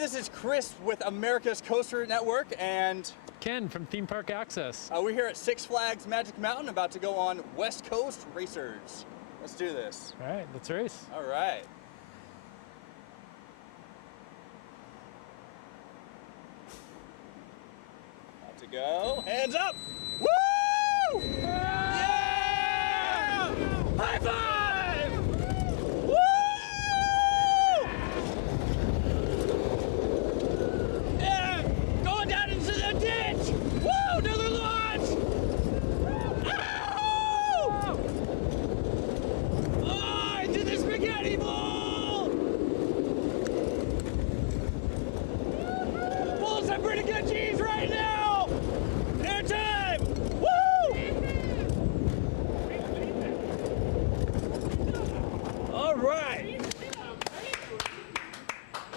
this is Chris with America's Coaster Network and Ken from Theme Park Access. We're here at Six Flags Magic Mountain about to go on West Coast Racers. Let's do this. All right, let's race. All right. About to go. Hands up. Woo! Yeah! High five! Woo! Yeah! Going down into the ditch! Woo! Another launch! Ow! Oh, into the spaghetti bowl! Pulling some pretty good cheese right now! Airtime! Woo! All right.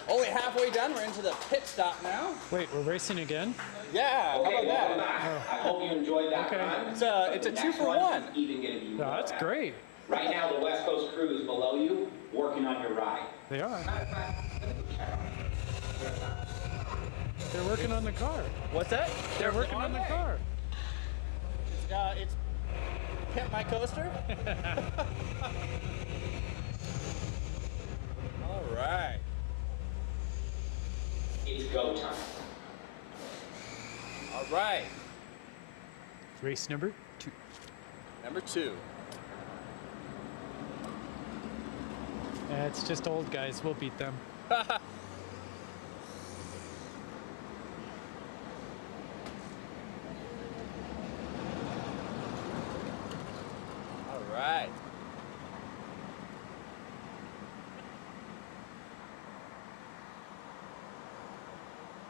Only halfway done. We're into the pit stop now. Wait, we're racing again? Yeah. Okay, how about welcome that? back. I hope you enjoyed that Okay. run. It's a The 2 next for run's 1. Even gonna be No, that's great. Right now, the West Coast crew is below you, working on your ride. They are. Matter of fact, They're working on the car. What's that? They're working on the car. It's Pimp My Coaster. All right. it's go time. All right. Race number 2. Number 2. It's just old guys. We'll beat them. All right.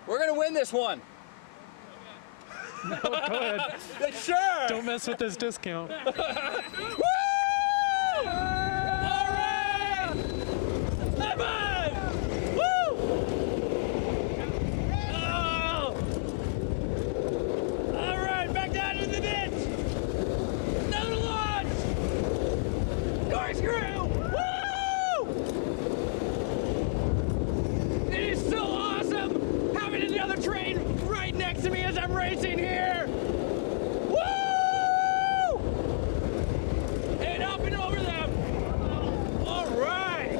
We're gonna win this one. No, go ahead. Sure. Don't mess with this discount. Woo! All right. High five! Woo! Oh! All right, back down to the ditch. Another launch. Corkscrew! Woo! It is so awesome having another train right next to me as I'm racing here. Woo! And up and over them. All right.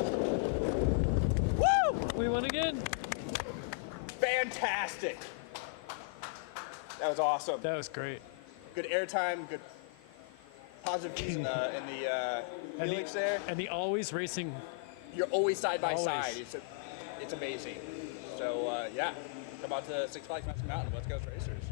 Woo! We won again. Fantastic. That was awesome. That was great. Good airtime, good positive keys in the helix there. And the always racing. You're always side by Always. side. It's amazing. So yeah, come out to Six Flags Magic Mountain. Let's go Racers.